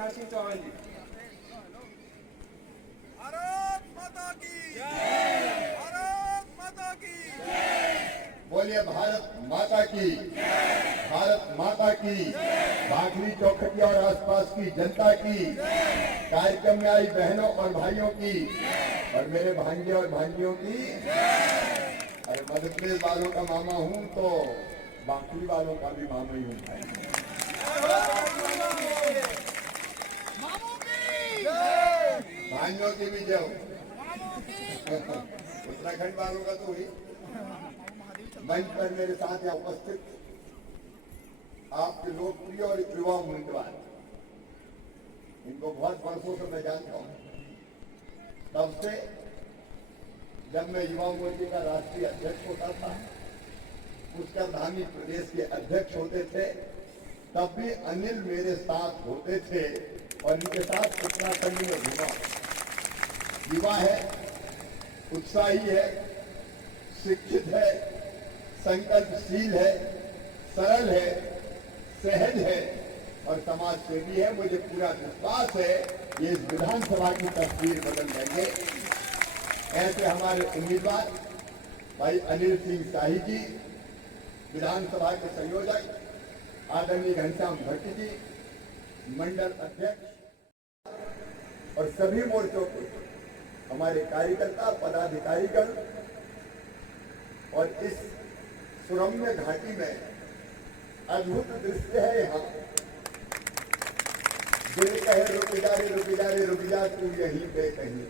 प्रकाश सिंह चौहान जी। भारत माता की जय, भारत माता की जय। बोलिए भारत माता की, भारत माता की। भाखरी चौखटिया और आसपास की जनता की, कार्यक्रम में आई बहनों और भाइयों की, और मेरे भांजे और भांजियों की। अरे मध्य प्रदेश वालों का मामा हूँ तो बाकी वालों का भी मामा ही हूँ भाई। भाइयों की भी जय। उत्तराखंड वालों का तो हुई। मंच पर मेरे साथ यहाँ उपस्थित आपके लोकप्रिय और युवा उम्मीदवार, इनको बहुत वर्षों से मैं जानता हूँ। तब से जब मैं युवा मोर्चे का राष्ट्रीय अध्यक्ष होता था, पुष्करधामी प्रदेश के अध्यक्ष होते थे, तब भी अनिल मेरे साथ होते थे और इनके साथ उत्तराखंड में घूमा। युवा है, उत्साही है, शिक्षित है, संकल्पशील है, सरल है, सहज है और समाज सेवी है। मुझे पूरा विश्वास है ये इस विधानसभा की तस्वीर बदल देंगे। ऐसे हमारे उम्मीदवार भाई अनिल सिंह शाही जी, विधानसभा के संयोजक आदरणीय घनश्याम भट्ट जी, मंडल अध्यक्ष और सभी मोर्चों के हमारे कार्यकर्ता पदाधिकारीगण, और इस सुरम्य घाटी में अद्भुत दृश्य है। यहाँ दिल कहे रुक जा रे रुक जा रे रुक जा तू यहीं पे कहीं,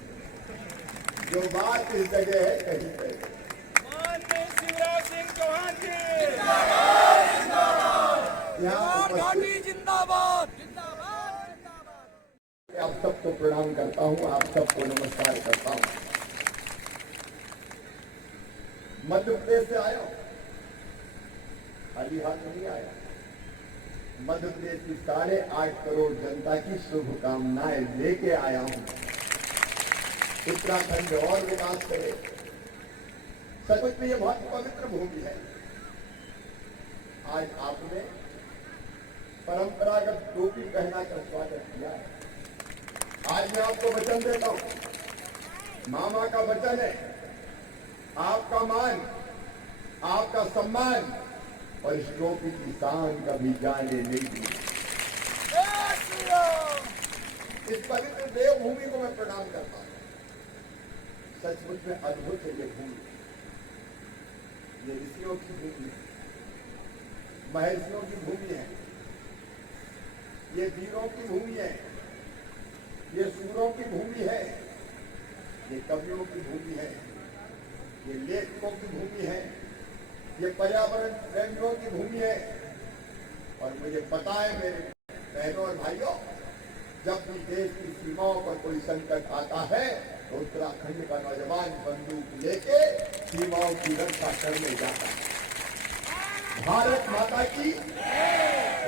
जो बात इस जगह है कहीं पे। माननीय शिवराज सिंह चौहान जी यहाँ जिंदाबाद। आप सबको प्रणाम करता हूँ, आप सबको नमस्कार करता हूँ। मध्य प्रदेश से आया हूँ, खाली हाथ नहीं आया। मध्य प्रदेश की 8.5 करोड़ जनता की शुभकामनाएं लेके आया हूँ। उत्तराखंड और विकास करे। सचमुच में ये बहुत पवित्र भूमि है। आज आपने परंपरागत टोपी पहना कर स्वागत किया है। आज मैं आपको वचन देता हूं, मामा का वचन है, आपका मान, आपका सम्मान और इस टोपी की शान कभी जाने नहीं दी। इस पवित्र देवभूमि को मैं प्रणाम करता हूं। सचमुच में अद्भुत है ये भूमि। ये ऋषियों की भूमि है, महर्षियों की भूमि है, ये वीरों की भूमि है, ये सूरों की भूमि है, ये कवियों की भूमि है, ये लेखकों की भूमि है, ये पर्यावरण प्रेमियों की भूमि है। और मुझे पता है मेरे बहनों और भाइयों, जब भी देश की सीमाओं पर कोई संकट आता है तो उत्तराखंड का नौजवान बंदूक लेके सीमाओं की रक्षा करने जाता है। भारत माता की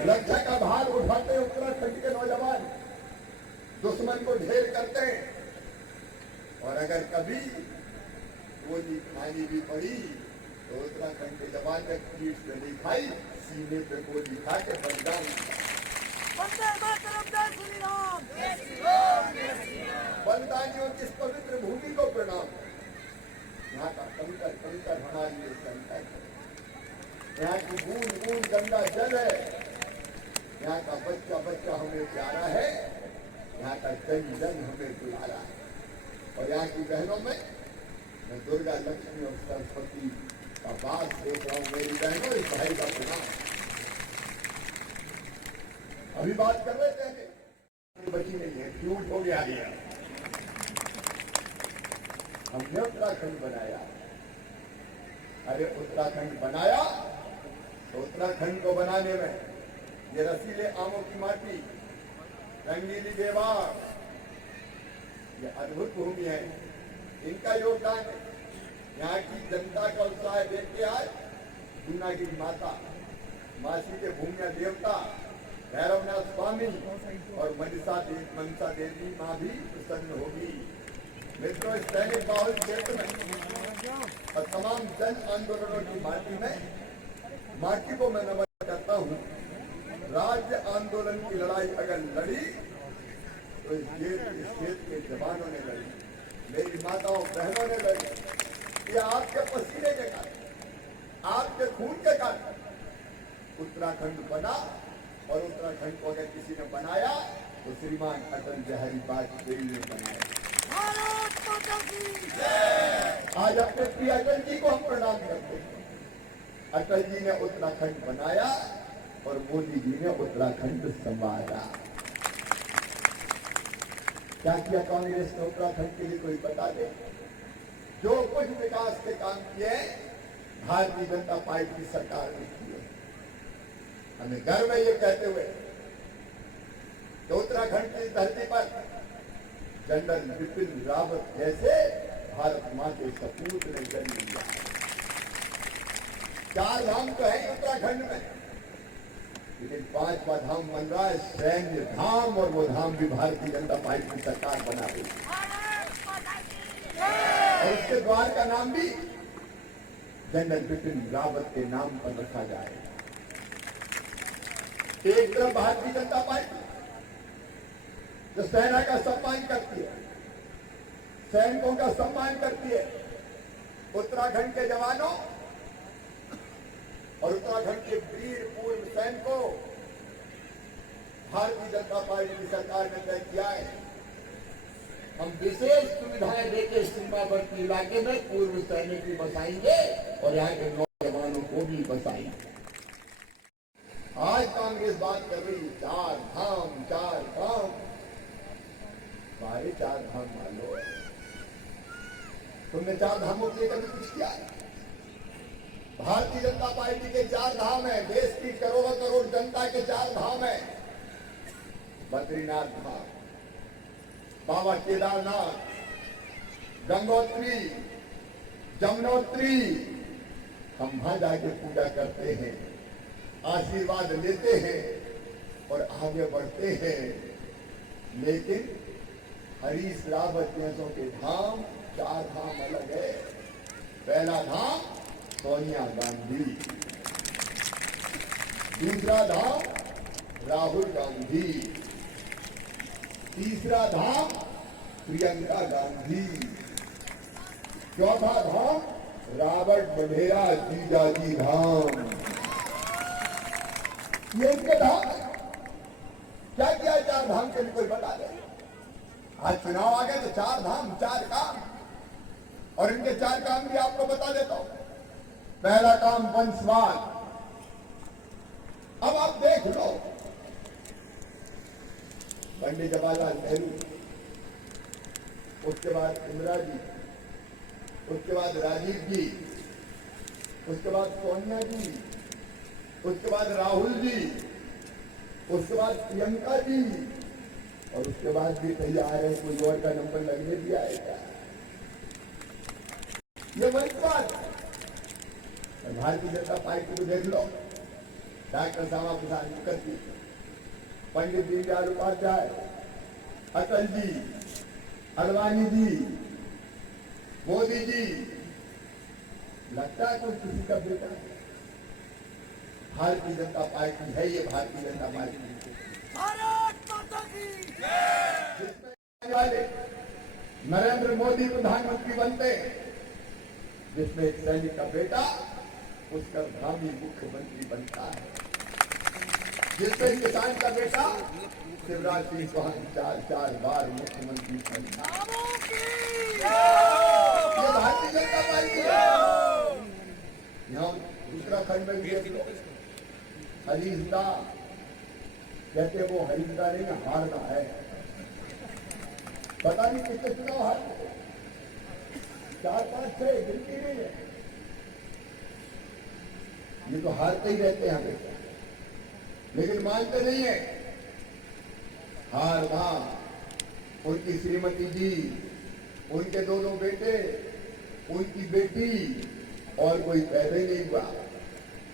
रक्षा का भार उठाते उत्तराखंड के नौजवान दुश्मन को ढेर करते हैं। और अगर कभी गोली खानी भी पड़ी तो उत्तराखंड के जवान ने पीठ से नहीं खाई, सीने पे गोली खा के बलिदान दिया। बलिदानियों की इस पवित्र भूमि को प्रणाम। यहाँ का कंकर कंकर हमारी लिए संकट है, यहाँ की बूंद बूंद गंगा जल है, यहाँ का बच्चा बच्चा हमें प्यारा है, यहाँ का जन जन हमें दुलारा है। और यहाँ की बहनों में मैं दुर्गा, लक्ष्मी और सरस्वती का वास देख रहा हूँ। मेरी बहनों, इस भाई का प्रणाम। अभी बात कर रहे थे, बची नहीं है, क्यूट हो गया है। हमने उत्तराखंड बनाया। अरे उत्तराखंड बनाया तो उत्तराखंड को बनाने में ये रसीले आमों की माटी, रंगीली देवार, ये अद्भुत भूमि है, इनका योगदान है। यहाँ की जनता का उत्साह देख के आज पूर्णागिरी माता, मासी के भूमिया देवता भैरवनाथ स्वामी और मनसा देवी माँ भी प्रसन्न होगी। मित्रों, इस दैनिक बाहुल क्षेत्र में और तमाम जन आंदोलनों की माटी को मैं नमन करता हूँ। राज्य आंदोलन की लड़ाई अगर लड़ी तो इस देश के जवानों ने लड़ी, मेरी माताओं बहनों ने लड़ी। ये आपके पसीने के कारण, आपके खून के कारण उत्तराखंड बना। और उत्तराखंड को अगर किसी ने बनाया तो श्रीमान अटल बिहारी वाजपेयी ने बनाया। भारत माता की आज अपने प्रिय अटल जी को हम प्रणाम करते हैं। अटल जी ने उत्तराखंड बनाया और मोदी जी ने उत्तराखंड संभाला। क्या किया कांग्रेस ने उत्तराखंड के लिए, कोई बता दे? जो कुछ विकास के काम किए भारतीय जनता पार्टी की सरकार ने किए। हमें गर्व है ये कहते हुए कि उत्तराखंड की धरती पर जनरल बिपिन रावत जैसे भारत मां के सपूत ने जन्म लिया। 4 धाम तो है उत्तराखंड में, लेकिन 5वां धाम बन रहा है सैन्य धाम, और वो धाम भी भारतीय जनता पार्टी की सरकार बना रही है। और उसके द्वार का नाम भी जनरल बिपिन रावत के नाम पर रखा जाएगा। एक तरफ भारतीय जनता पार्टी जो सेना का सम्मान करती है, सैनिकों का सम्मान करती है, उत्तराखंड के जवानों और उत्तराखंड के वीर पूर्व सैनिकों, भारतीय जनता पार्टी की सरकार ने तय किया है हम विशेष सुविधाएं देकर सीमावर्ती इलाके में पूर्व सैनिक भी बसाएंगे और यहाँ के नौजवानों को भी बसाएंगे। आज कांग्रेस बात कर रही 4 धाम 4 धाम। हमारे 4 धाम मान लो, तुमने 4 धामों के लिए कभी कुछ किया है? भारतीय जनता पार्टी के 4 धाम है, देश की करोड़ों करोड़ जनता के 4 धाम है। बद्रीनाथ धाम, बाबा केदारनाथ, गंगोत्री, जमुनोत्री। हम वहां जाके पूजा करते हैं, आशीर्वाद लेते हैं और आगे बढ़ते हैं। लेकिन हरीश रावत जैसों के धाम 4 धाम अलग है। पहला धाम सोनिया गांधी, दूसरा धाम राहुल गांधी, तीसरा धाम प्रियंका गांधी, चौथा धाम रॉबर्ट वढेरा जीजाजी धाम। ये इनके धाम है। क्या किया 4 धाम के लिए, कोई बता दे? आज चुनाव आ गए तो 4 धाम 4 काम, और इनके 4 काम भी आपको बता देता हूं। पहला काम वंशवाद। अब आप देख लो, पंडित जवाहरलाल नेहरू, उसके बाद इंदिरा जी, उसके बाद राजीव जी, उसके बाद सोनिया जी, उसके बाद राहुल जी, उसके बाद प्रियंका जी, और उसके बाद भी तैयार है कोई और का नंबर लगने भी आएगा। ये वंशवाद। भारतीय जनता पार्टी को देख लो, डॉक्टर श्यामा प्रसाद मुखर्जी, पंडित दीनदयाल उपाध्याय, अटल जी, अडवाणी जी, मोदी जी। लगता है कोई किसी का बेटा? भारतीय जनता पार्टी है ये भारतीय जनता पार्टी। भारत माता की जिसमें वाले नरेंद्र मोदी प्रधानमंत्री बनते, जिसमें एक सैनिक का बेटा उसका धामी मुख्यमंत्री बनता है, जिसमें किसान का बेटा शिवराज सिंह चौहान 4 बार मुख्यमंत्री बनता है। ये भारतीय जनता पार्टी है। यहाँ उत्तराखंड में भी देख लो, हरीशदा कहते वो हरीशदा नहीं हारना है। पता नहीं कितने चुनाव हार 4 5 6 गिनती नहीं है। ये तो हारते ही रहते हैं हमेशा, लेकिन मानते नहीं है। हार धाम उनकी श्रीमती जी, उनके दोनों बेटे, उनकी बेटी, और कोई पैदा ही नहीं हुआ।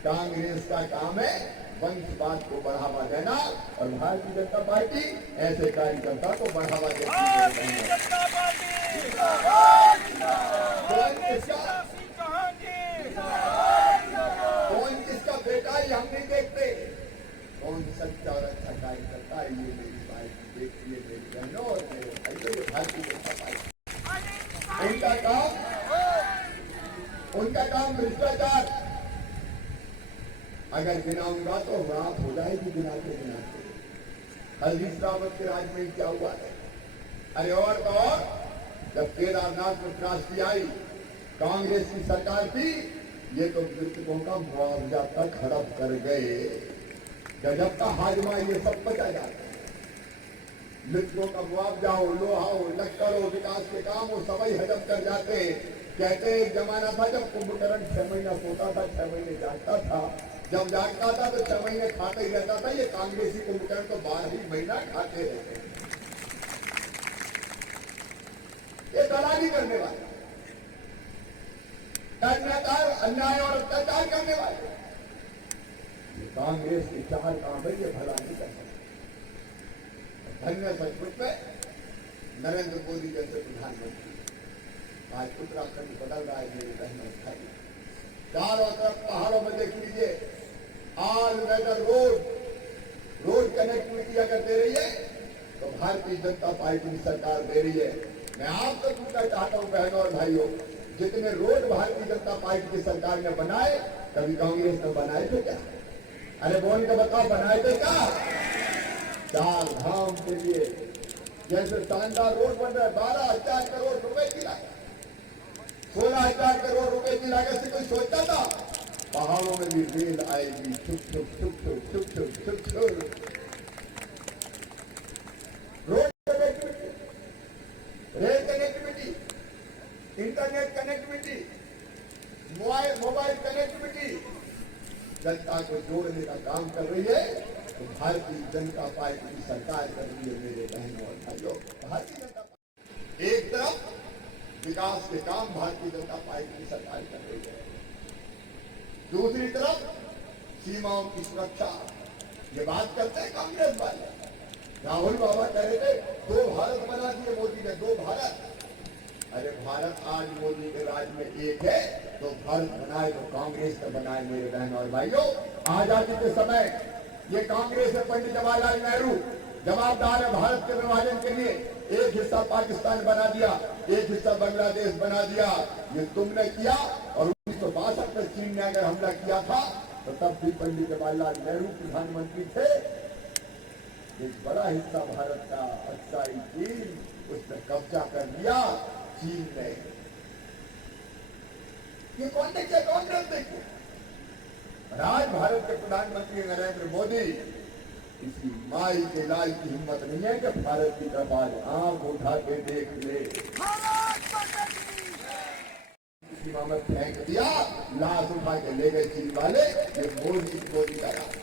कांग्रेस का काम है वंशवाद को बढ़ावा देना, और भारतीय जनता पार्टी ऐसे कार्यकर्ता को बढ़ावा देती है। कौन किसका बेटा ही हम नहीं देखते, कौन सच्चा और अच्छा कार्यकर्ता है ये मेरी पार्टी देखती है। मेरी बहनों उनका काम भ्रष्टाचार। अगर गिनाऊंगा तो रात हो जाएगी गिनाते गिनाते। हरीश रावत के राज में क्या हुआ है? अरे और तो और, जब केदारनाथ में त्रासदी आई, कांग्रेस की सरकार थी, ये तो मृतकों का मुआवजा तक हड़प कर गए। गजब का हाजमा ये सब बचा जाता है। मृतकों का मुआवजा हो, लोहा हो, लश्कर हो, विकास के काम हो, सभी हजम कर जाते हैं। कहते एक जमाना था जब कुंभकर्ण 6 महीना सोता था, 6 महीने जागता था। जब जागता था तो 6 महीने खाते ही रहता था। ये कांग्रेसी कुंभकर्ण तो 12 ही महीना खाते रहते हैं। ये दलाली करने वाले, अन्याय और अत्याचार करने वाले, ये कांग्रेस के 4 काम है, ये भला नहीं कर सकते। धन्य सचमुच में नरेंद्र मोदी जैसे प्रधानमंत्री। आज उत्तराखंड बदल रहा है मेरे बहनों भाई। चारों तरफ पहाड़ों में देख लीजिए, ऑल वेदर रोड कनेक्टिविटी अगर दे रही है तो भारतीय जनता पार्टी की सरकार दे रही है। मैं आपसे पूछना चाहता हूं बहनों और भाइयों, जितने रोड भारतीय जनता पार्टी की सरकार ने बनाए, कभी कांग्रेस ने बनाए थे क्या? अरे बोल के बताओ, बनाए थे क्या? 4 धाम के लिए जैसे शानदार रोड बन रहा है, 12,000 करोड़ रुपए की लागत, 16,000 करोड़ रुपए की लागत से कोई सोचता था पहाड़ों में भी रेल आएगी? छुप छुप छुप छुप छुप छुप छुप छुप। Road connectivity, rail connectivity, internet connectivity, mobile connectivity जनता को जोड़ने का काम कर रही है। तो भारतीय जनता पार्टी की सरकार कर रही है मेरे बहनों और भाइयों। भारतीय जनता पार्टी एक तरफ विकास के काम भारतीय जनता पार्टी की सरकार कर रही है, दूसरी तरफ सीमाओं की सुरक्षा। ये बात करते हैं कांग्रेस वाले। राहुल बाबा कह रहे थे 2 भारत बना दिए मोदी ने, 2 भारत। अरे भारत आज मोदी के राज में एक है, तो भारत बनाए तो कांग्रेस ने बनाए मेरे बहनों और भाइयों। आजादी के समय ये कांग्रेस है, पंडित जवाहरलाल नेहरू जवाबदार है भारत के विभाजन के लिए। एक हिस्सा पाकिस्तान बना दिया, एक हिस्सा बांग्लादेश बना दिया। ये तुमने किया। और 1962 में चीन ने अगर हमला किया था तो तब भी पंडित जवाहरलाल नेहरू प्रधानमंत्री थे। एक बड़ा हिस्सा भारत का अक्साई चीन, उसने कब्जा कर लिया चीन ने। ये कौन देखिए? कांग्रेस देखिए। और आज भारत के प्रधानमंत्री नरेंद्र मोदी, इसी माई के लाल की हिम्मत नहीं है कि भारत की तरफ आज आंख उठा के देख ले। सीमा में फेंक दिया, लाश उठा के ले गए चीन वाले। ये मोदी का राज।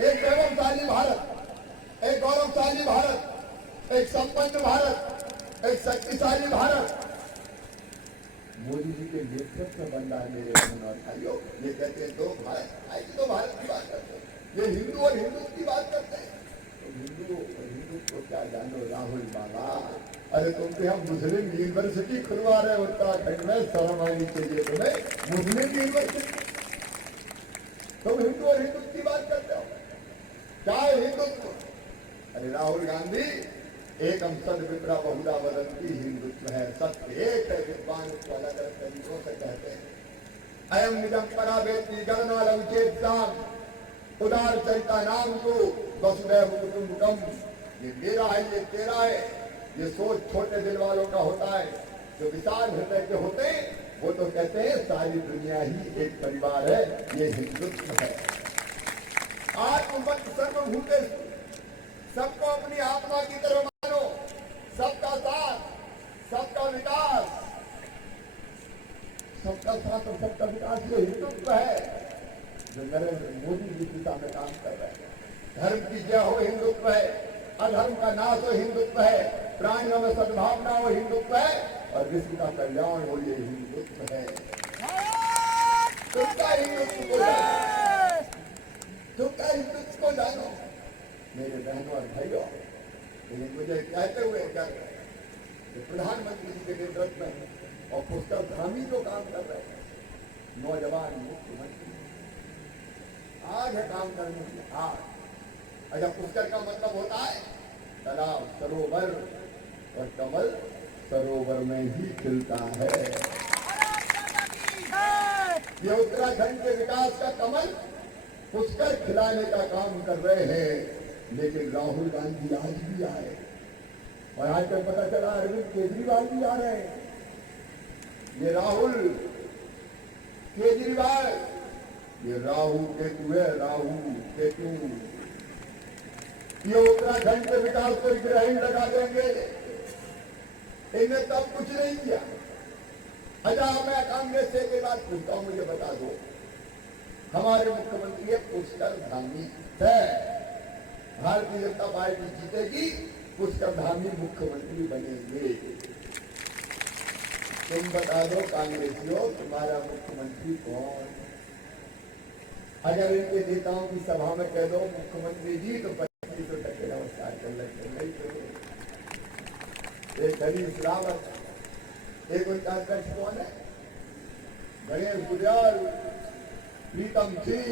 एक गौरवशाली भारत, एक गौरवशाली भारत, एक संपन्न भारत, एक शक्तिशाली भारत मोदी जी के नेतृत्व में बन रहा है मेरे बहनों और भाइयों। ये कहते हैं 2 भारत, आज तो भारत की बात करते हैं। ये हिंदू और हिंदुत्व की बात करते हैं। तो हिंदू और हिंदुत्व को क्या जानो राहुल बाबा? अरे तुमसे हम मुस्लिम यूनिवर्सिटी खुलवा रहे उत्तराखंड में, शर्म आनी चाहिए तुम्हें। मुस्लिम यूनिवर्सिटी, तुम हिंदू और हिंदुत्व की बात करते हो? क्या है हिंदुत्व? अरे राहुल गांधी, एकम सद विप्रा बहुधा वदंती, हिंदुत्व है सत्य एक है, विद्वान उसको अलग अलग तरीकों से कहते हैं। अयम निजम परा वेत्ति गगनालम चेताम उदार चरिता नाम को वसुदैव कुटुंबकम। ये मेरा है, ये तेरा है। ये सोच छोटे दिल वालों का होता है। जो विशाल हृदय के होते हैं वो तो कहते हैं सारी दुनिया ही एक परिवार है। ये हिंदुत्व है। आत्मवत सर्वभूते, सबको अपनी आत्मा की तरह मानो, सबका साथ, सबका विकास, सबका साथ और सबका विकास ये हिंदुत्व है जो नरेंद्र मोदी जी दिशा में काम कर रहे हैं। धर्म की जय हो हिंदुत्व है, अधर्म का नाश हो हिंदुत्व है, प्राणियों में सद्भावना हो हिंदुत्व है, और विश्व का कल्याण हो ये हिंदुत्व है। तुमका हिंदुत्व को जानो, तुमका हिंदुत्व को जानो मेरे बहनों और भाइयों। लेकिन मुझे कहते हुए क्या प्रधानमंत्री जी के नेतृत्व में और पुस्तक धामी जो काम कर रहे हैं, नौजवान मुख्यमंत्री आज है काम करने की आज। अच्छा, पुष्कर का मतलब होता है तालाब, सरोवर और कमल सरोवर में ही खिलता है। ये उत्तराखंड के विकास का कमल पुष्कर खिलाने का काम कर रहे हैं। लेकिन राहुल गांधी आज भी आए और आजकल पता चला अरविंद केजरीवाल भी आ रहे हैं। ये राहुल केजरीवाल ये राहु केतु है, राहु केतु। ये उत्तराखंड के विकास को ग्रहण लगा देंगे। इन्हें तब कुछ नहीं किया। अच्छा, मैं कांग्रेस से एक बात पूछता हूं, मुझे बता दो, हमारे मुख्यमंत्री है पुष्कर धामी है, भारतीय जनता पार्टी जीतेगी, पुष्कर धामी मुख्यमंत्री बनेंगे। तुम बता दो कांग्रेसियों, तुम्हारा मुख्यमंत्री कौन? अगर इनके नेताओं की सभा में कह दो मुख्यमंत्री जी, तो 25% के नमस्कार कर लगते नहीं करो। एक हरीश रावत, एक उनका अध्यक्ष कौन है, गणेश गुजराल, प्रीतम सिंह।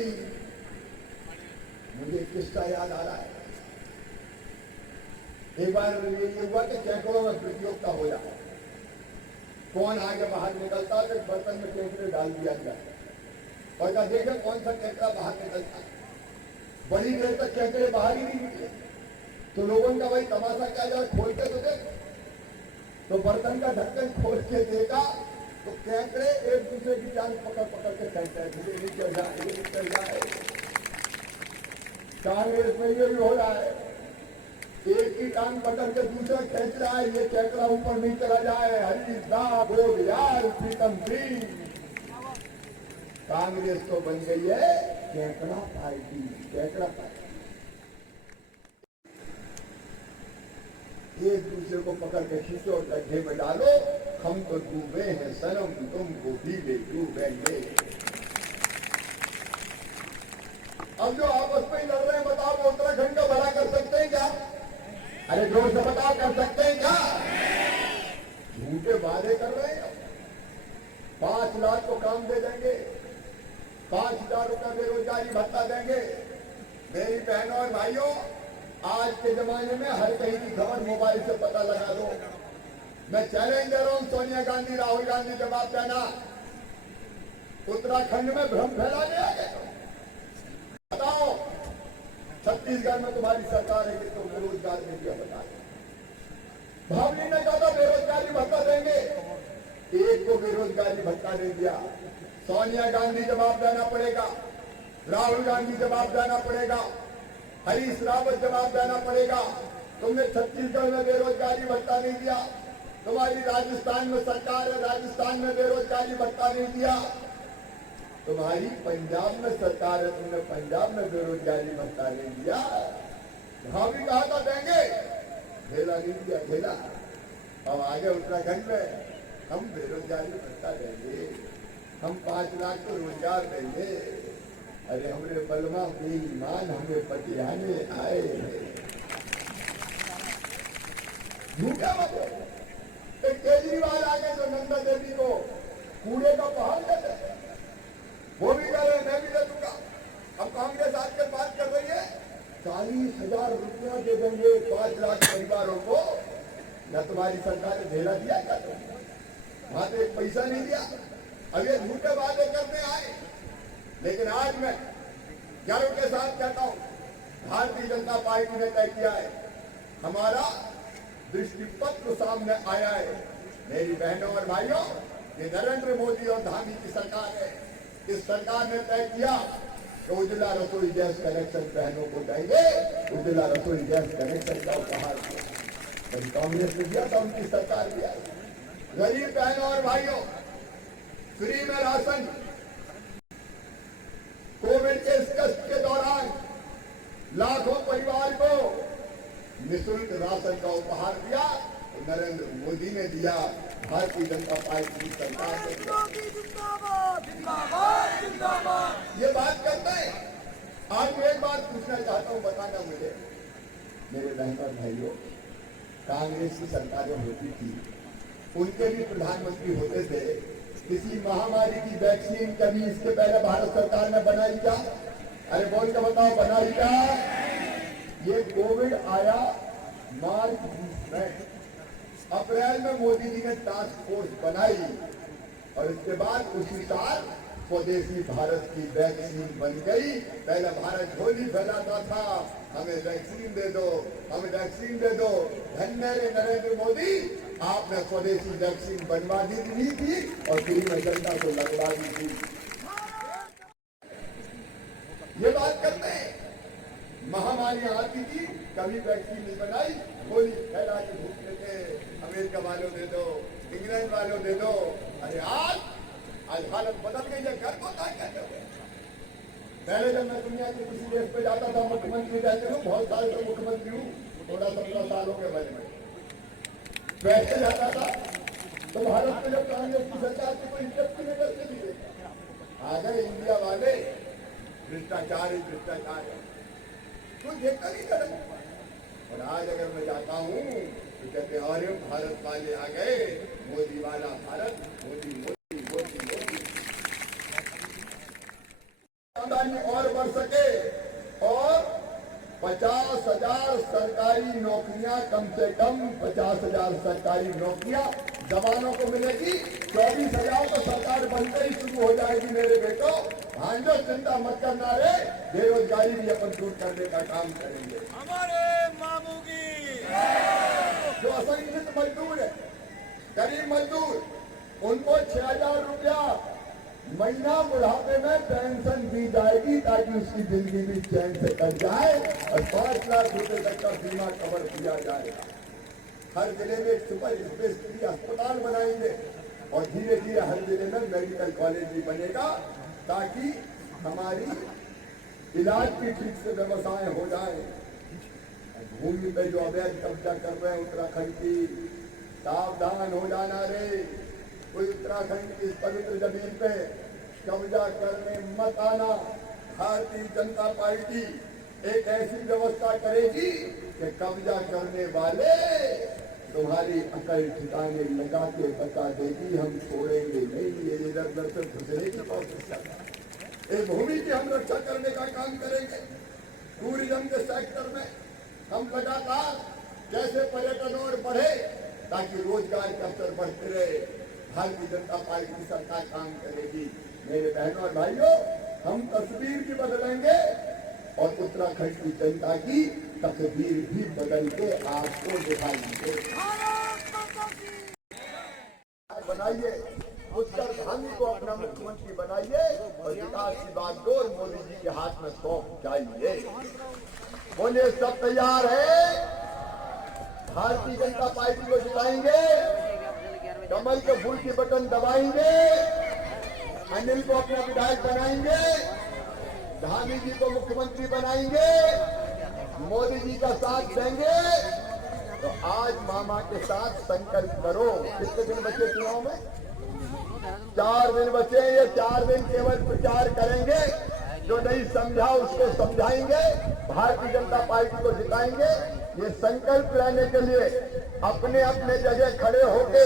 मुझे किसका याद आ रहा है, एक बार ये हुआ कि सैकड़ों में प्रतियोगिता हो जाए, कौन आगे बाहर निकलता तो बर्तन में केकड़े डाल दिया गया और क्या देखे कौन सा केकड़ा बाहर निकलता। बड़ी देर तक केकड़े बाहर ही नहीं निकले तो लोगों का भाई तमाशा क्या जाए, खोल के तो देख। तो बर्तन का ढक्कन खोल के देखा तो केकड़े एक दूसरे की जान पकड़ पकड़ के कहते निकल जाए, निकल जाए। कांग्रेस में ये भी हो रहा है, एक की टांग पकड़ के दूसरा खींच रहा है, ये केकड़ा ऊपर नहीं चला जाए। हरीश राव, गोवियाल, प्रीतम सिंह। कांग्रेस तो बन गई है केकड़ा पार्टी, केकड़ा पार्टी। एक दूसरे को पकड़ के खींचो, गड्ढे में डालो। हम तो डूबे हैं सनम, तुमको भी ले डूबेंगे। अब जो आपस में लड़ रहे हैं, बताओ वो उत्तराखंड का भला कर सकते हैं क्या? अरे जोर से बताओ, कर सकते हैं क्या? झूठे वादे कर रहे हैं। 5 लाख को काम दे देंगे, 5,000 रुपया बेरोजगारी भत्ता देंगे। मेरी बहनों और भाइयों, आज के जमाने में हर कहीं की खबर मोबाइल से पता लगा दो। मैं चैलेंज दे रहा हूं सोनिया गांधी, राहुल गांधी, जवाब देना। उत्तराखंड में भ्रम फैलाने आ गए। बताओ, छत्तीसगढ़ में तुम्हारी सरकार है कि तुम बेरोजगार में दिया, बता दो। भावनी ने कहा था बेरोजगारी भत्ता देंगे, एक को बेरोजगारी भत्ता नहीं दिया। सोनिया गांधी जवाब देना पड़ेगा, राहुल गांधी जवाब देना पड़ेगा, हरीश रावत जवाब देना पड़ेगा। तुमने छत्तीसगढ़ में बेरोजगारी भत्ता नहीं दिया, तुम्हारी राजस्थान में सरकार है, राजस्थान में बेरोजगारी भत्ता नहीं दिया। तुम्हारी पंजाब में सरकार है, तुमने पंजाब में बेरोजगारी भत्ता नहीं दिया। वहां भी कहा था देंगे, झेला नहीं दिया, झेला। अब आगे उत्तराखंड में हम बेरोजगारी भत्ता देंगे, हम 5 लाख को रोजगार देंगे। अरे हमरे बलमा बेईमान हमें पटियाने आए। झूठा मतलब केजरीवाल आगे जो नंदा देवी को कूड़े का पहाड़ देते, वो भी कह रहे मैं भी दे दूंगा। अब कांग्रेस आज के बात कर रही है 40,000 रुपया दे देंगे 5 लाख परिवारों को। न तुम्हारी सरकार ने ढेला दिया क्या? तुम वहां तो एक पैसा नहीं दिया। अब ये झूठे वादे करने आए। लेकिन आज मैं गर्व के साथ कहता हूं, भारतीय जनता पार्टी ने तय किया है, हमारा दृष्टिपत्र सामने आया है। मेरी बहनों और भाइयों, ये नरेंद्र मोदी और धामी की सरकार है। इस सरकार ने तय किया कि उज्ज्वला रसोई गैस कनेक्शन बहनों को देंगे। उज्ज्वला रसोई गैस कनेक्शन का उपहार कभी कांग्रेस ने दिया था, उनकी सरकार दिया। गरीब बहनों और भाइयों, फ्री में राशन, कोविड के इस कष्ट के दौरान लाखों परिवार को निःशुल्क राशन का उपहार दिया। तो नरेंद्र मोदी ने दिया, भारतीय जनता पार्टी की सरकार ने ये बात करते हैं। आज मैं एक बात पूछना चाहता हूं, बताना मुझे। मेरे बहन और भाइयों, कांग्रेस की सरकारें होती थी, उनके भी प्रधानमंत्री होते थे। किसी महामारी की वैक्सीन कभी इसके पहले भारत सरकार ने बनाई क्या? अरे बोल के बताओ, बनाई क्या? ये कोविड आया मार्च 20 में, अप्रैल में मोदी जी ने टास्क फोर्स बनाई और इसके बाद उसी साल स्वदेशी भारत की वैक्सीन बन गई। पहले भारत झोली फैलाता था, हमें वैक्सीन दे दो, हमें वैक्सीन दे दो। धन्य रे नरेंद्र मोदी, आपने स्वदेशी वैक्सीन बनवा दी थी और फ्री में जनता को लगवा दी थी। ये बात करते हैं, महामारियां आती थी, कभी वैक्सीन नहीं बनाई, गोली फैला के भूखते थे, अमेरिका वालों दे दो, इंग्लैंड वालों दे दो। अरे आज हालत बदल गई है। घर को क्या कहते हैं? पहले जब मैं दुनिया के किसी देश पे जाता था, मुख्यमंत्री रहते हूँ, बहुत साल से मुख्यमंत्री हूँ, 16-17 सालों के बारे में वैसे जाता था तो भारत में जब कांग्रेस की सरकार की कोई इज्जत की नजर से नहीं देखा। आ गए इंडिया वाले, भ्रष्टाचार ही भ्रष्टाचार है, तो देखता नहीं कर। और आज अगर मैं जाता हूँ तो कहते हैं अरे भारत वाले आ गए, मोदी वाला भारत, मोदी मोदी मोदी मोदी। आमदनी और बढ़ सके और 50,000 सरकारी नौकरियां, कम से कम 50,000 सरकारी नौकरियां जवानों को मिलेगी। 24,000 तो सरकार बनते ही शुरू हो जाएगी मेरे बेटो। भांजो, चिंता मत करना रे, बेरोजगारी भी अपन दूर करने का काम करेंगे। हमारे मामू की जो असंगठित मजदूर है, गरीब मजदूर, उनको 6,000 रुपया महीना बुढ़ापे में पेंशन दी जाएगी ताकि उसकी जिंदगी भी चैन से कट जाए और 5 लाख रुपए तक का बीमा कवर किया जाएगा। हर जिले में एक सुपर स्पेशलिटी अस्पताल बनाएंगे और धीरे धीरे हर जिले में मेडिकल कॉलेज भी बनेगा ताकि हमारी इलाज की ठीक से व्यवस्थाएं हो जाए। भूमि पे जो अवैध कब्जा कर रहे हैं उत्तराखंड की, सावधान हो जाना रे। कोई उत्तराखंड की इस पवित्र जमीन पे कब्जा करने मत आना। भारतीय जनता पार्टी एक ऐसी व्यवस्था करेगी कि कब्जा करने वाले तुम्हारी अकल ठिकाने लगा के बता देगी, हम छोड़ेंगे नहीं। ये इधर उधर से घुसने की कोशिश कर रहा है। इस भूमि की हम रक्षा करने का काम करेंगे। टूरिज्म के सेक्टर में हम लगातार कैसे पर्यटन और बढ़े ताकि रोजगार के अवसर बढ़ते रहे, भारतीय जनता पार्टी की सरकार काम करेगी। मेरे बहनों और भाइयों, हम तस्वीर भी बदलेंगे और उत्तराखंड की जनता की तस्वीर भी बदल के आपको दिखाएंगे। बनाइए, उत्तराखंड को अपना मुख्यमंत्री बनाइए और विकास की बागडोर मोदी जी के हाथ में सौंप जाइए। बोले सब तैयार है? भारतीय जनता पार्टी को जिताएंगे, कमल के फूल की बटन दबाएंगे, अनिल को अपना विधायक बनाएंगे, धामी जी को मुख्यमंत्री बनाएंगे, मोदी जी का साथ देंगे। तो आज मामा के साथ संकल्प करो। कितने दिन बचे चुनाव में? 4 दिन बचे। ये 4 दिन केवल प्रचार करेंगे, जो नहीं समझा उसको समझाएंगे, भारतीय जनता पार्टी को जिताएंगे। ये संकल्प लेने के लिए अपने अपने जगह खड़े होके,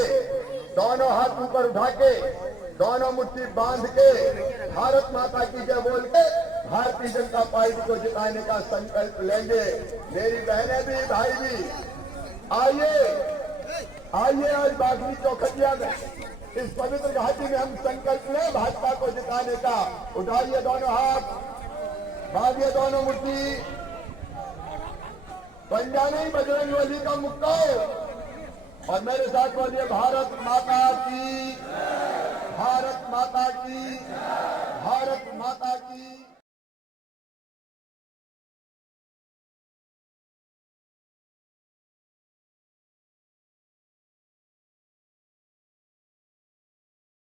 दोनों हाथ ऊपर उठा के, दोनों मुट्ठी बांध के, भारत माता की जय बोल के भारतीय जनता पार्टी को जिताने का संकल्प लेंगे। मेरी बहनें भी, भाई भी, आइए आज बागनी चौखटिया में इस पवित्र घाटी में हम संकल्प लें भाजपा को जिताने का। उठाइए दोनों हाथ, बांधिए दोनों मुट्ठी, पंजा नहीं बजरंगबली का मुक्का और मेरे साथ बोलिए भारत माता की, भारत माता की, भारत माता की।